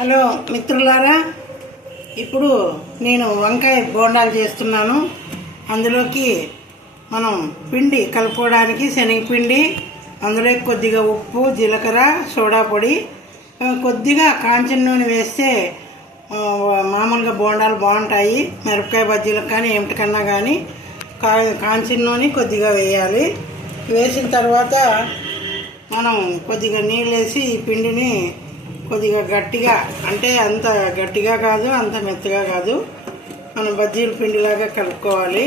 Hello మిత్రులారా, ఇప్పుడు నేను వంకాయ బోండాలు చేస్తున్నాను. అందులోకి మనం పిండి కలుపుకోవడానికి శనగపిండి, అందులో కొద్దిగా ఉప్పు, జీలకర్ర, సోడా పొడి, కొద్దిగా కాంచిన నూనె వేస్తే మామూలుగా బోండాలు బాగుంటాయి. మిరపకాయ బజ్జీలకు కానీ ఏమిటికన్నా కానీ కాంచిన నూనె కొద్దిగా వేయాలి. వేసిన తర్వాత మనం కొద్దిగా నీళ్ళు వేసి ఈ పిండిని కొద్దిగా గట్టిగా, అంటే అంత గట్టిగా కాదు అంత మెత్తగా కాదు, మనం బజ్జీల పిండిలాగా కలుపుకోవాలి.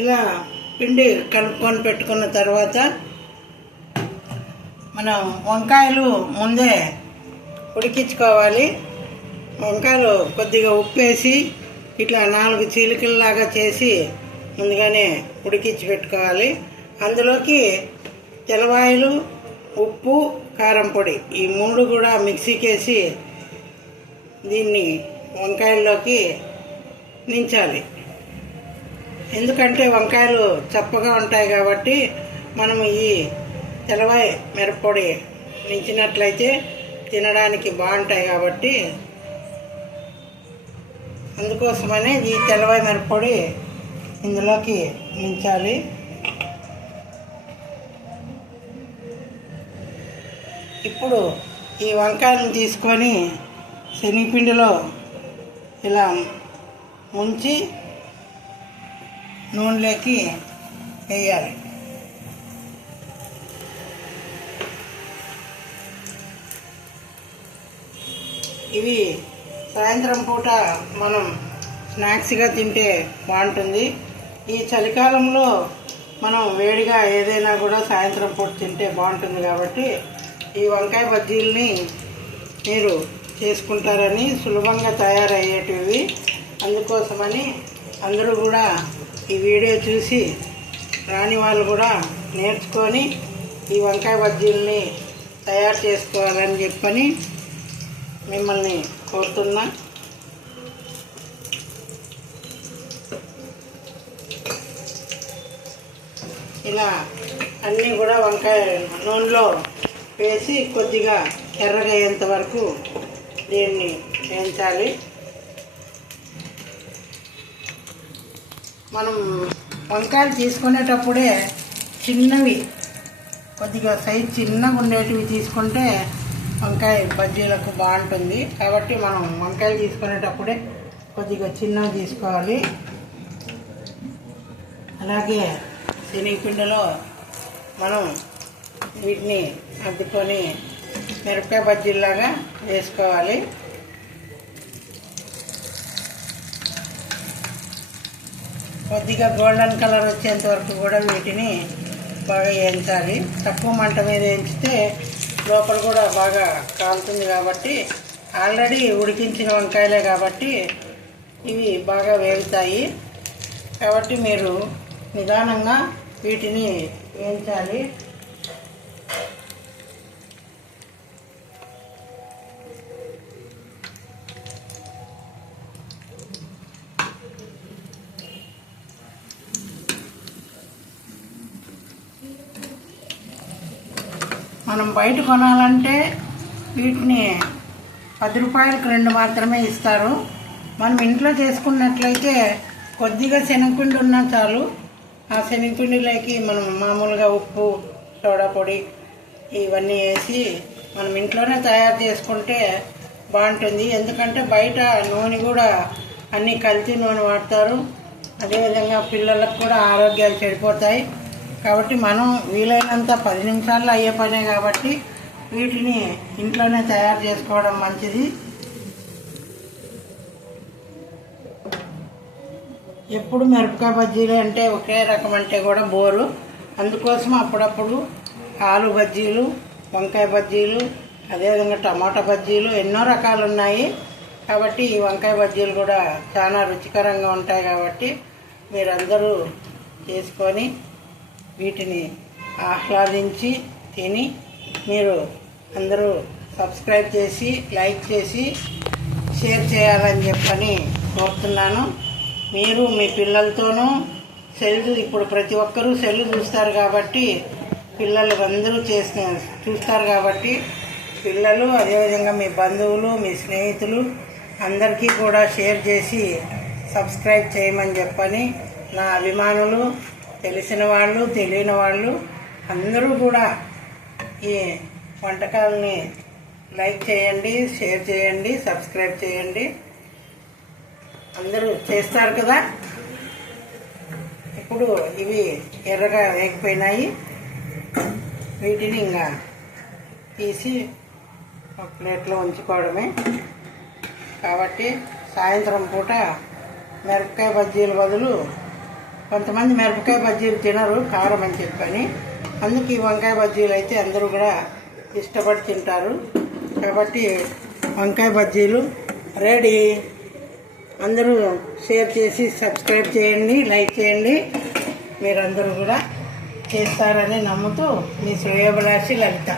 ఇలా పిండి కలుపుకొని పెట్టుకున్న తర్వాత మనం వంకాయలు ముందే ఉడికించుకోవాలి. వంకాయలు కొద్దిగా ఉప్పు వేసి ఇట్లా 4 చీలికల్లాగా చేసి ముందుగానే ఉడికించి పెట్టుకోవాలి. అందులోకి తెల్లవాయలు, ఉప్పు, కారం పొడి ఈ 3 కూడా మిక్సీకి వేసి దీన్ని వంకాయల్లోకి నించాలి. ఎందుకంటే వంకాయలు చప్పగా ఉంటాయి కాబట్టి మనం ఈ తెల్లవాయ మిరప్పొడి నించినట్లయితే తినడానికి బాగుంటాయి కాబట్టి అందుకోసమనే ఈ తెల్లవాయ మిరప్పొడి ఇందులోకి నించాలి. ఇప్పుడు ఈ వంకాయలను తీసుకొని శనగపిండిలో ఇలా ముంచి నూనెలోకి వేయాలి. ఇవి సాయంత్రం పూట మనం స్నాక్స్గా తింటే బాగుంటుంది. ఈ చలికాలంలో మనం వేడిగా ఏదైనా కూడా సాయంత్రం పూట తింటే బాగుంటుంది కాబట్టి ఈ వంకాయ బజ్జీలని మీరు చేసుకుంటారని, సులభంగా తయారయ్యేటివి. అందుకోసమని అందరూ కూడా ఈ వీడియో చూసి రాని వాళ్ళు కూడా నేర్చుకొని ఈ వంకాయ బజ్జీలని తయారు చేసుకోవాలని చెప్పని మిమ్మల్ని కోరుతున్నా. ఇలా అన్నీ కూడా వంకాయ నూనెలో వేసి కొద్దిగా ఎర్రగా అయ్యేంత వరకు దీన్ని వేయించాలి. మనం వంకాయలు తీసుకునేటప్పుడే చిన్నవి, కొద్దిగా సైజు చిన్నగా ఉండేటివి తీసుకుంటే వంకాయ బజ్జీలకు బాగుంటుంది. కాబట్టి మనం వంకాయలు తీసుకునేటప్పుడే కొద్దిగా చిన్నవి తీసుకోవాలి. అలాగే శనగపిండిలో మనం వీటిని అద్దుకొని మిరపకాయ బజ్జీలాగా వేసుకోవాలి. కొద్దిగా గోల్డెన్ కలర్ వచ్చేంత వరకు కూడా వీటిని బాగా వేయించాలి. తక్కువ మంట మీద వేయించితే లోపల కూడా బాగా కాలుతుంది కాబట్టి ఆల్రెడీ ఉడికించిన వంకాయలే కాబట్టి ఇవి బాగా వేగుతాయి. కాబట్టి మీరు నిదానంగా వీటిని వేయించాలి. మనం బయట కొనాలంటే వీటిని 10 రూపాయలకు 2 మాత్రమే ఇస్తారు. మనం ఇంట్లో చేసుకున్నట్లయితే కొద్దిగా శనగపిండి ఉన్నా చాలు. ఆ శనగపిండిలోకి మనం మామూలుగా ఉప్పు, సోడా పొడి ఇవన్నీ వేసి మనం ఇంట్లోనే తయారు చేసుకుంటే బాగుంటుంది. ఎందుకంటే బయట నూనె కూడా అన్నీ కల్తీ నూనె వాడతారు. అదేవిధంగా పిల్లలకు కూడా ఆరోగ్యాలు చెడిపోతాయి. కాబట్టి మనం వీలైనంత 10 నిమిషాల్లో అయ్యే పనే కాబట్టి వీటిని ఇంట్లోనే తయారు చేసుకోవడం మంచిది. ఎప్పుడు మిరపకాయ బజ్జీలు అంటే ఒకే రకం అంటే కూడా బోరు. అందుకోసం అప్పుడప్పుడు ఆలు బజ్జీలు, వంకాయ బజ్జీలు, అదేవిధంగా టమాటా బజ్జీలు ఎన్నో రకాలు ఉన్నాయి. కాబట్టి ఈ వంకాయ బజ్జీలు కూడా చాలా రుచికరంగా ఉంటాయి. కాబట్టి మీరందరూ చేసుకొని వీటిని ఆహ్లాదించి తిని మీరు అందరూ సబ్స్క్రైబ్ చేసి లైక్ చేసి షేర్ చేయాలని చెప్పని కోరుతున్నాను. మీరు మీ పిల్లలతోనూ ఇప్పుడు ప్రతి ఒక్కరూ సెల్ చూస్తారు కాబట్టి పిల్లలు అందరూ చూస్తారు కాబట్టి పిల్లలు అదేవిధంగా మీ బంధువులు మీ స్నేహితులు అందరికీ కూడా షేర్ చేసి సబ్స్క్రైబ్ చేయమని చెప్పని నా అభిమానులు, తెలిసిన వాళ్ళు తెలియని వాళ్ళు అందరూ కూడా ఈ వంటకాలని లైక్ చేయండి, షేర్ చేయండి, సబ్స్క్రైబ్ చేయండి. అందరూ చేస్తారు కదా. ఇప్పుడు ఇవి ఎర్రగా వేగిపోయినాయి. వీటిని ఇంకా తీసి ఒక ప్లేట్లో ఉంచుకోవడమే. కాబట్టి సాయంత్రం పూట మిరపకాయ బజ్జీల బదులు కొంతమంది మిరపకాయ బజ్జీలు తినరు కారం అని చెప్పని, అందుకు ఈ వంకాయ బజ్జీలు అయితే అందరూ కూడా ఇష్టపడి తింటారు. కాబట్టి వంకాయ బజ్జీలు రెడీ. అందరూ షేర్ చేసి సబ్స్క్రైబ్ చేయండి, లైక్ చేయండి. మీరందరూ కూడా చేస్తారని నమ్ముతూ మీ శ్రేయోభిలాషి లలిత.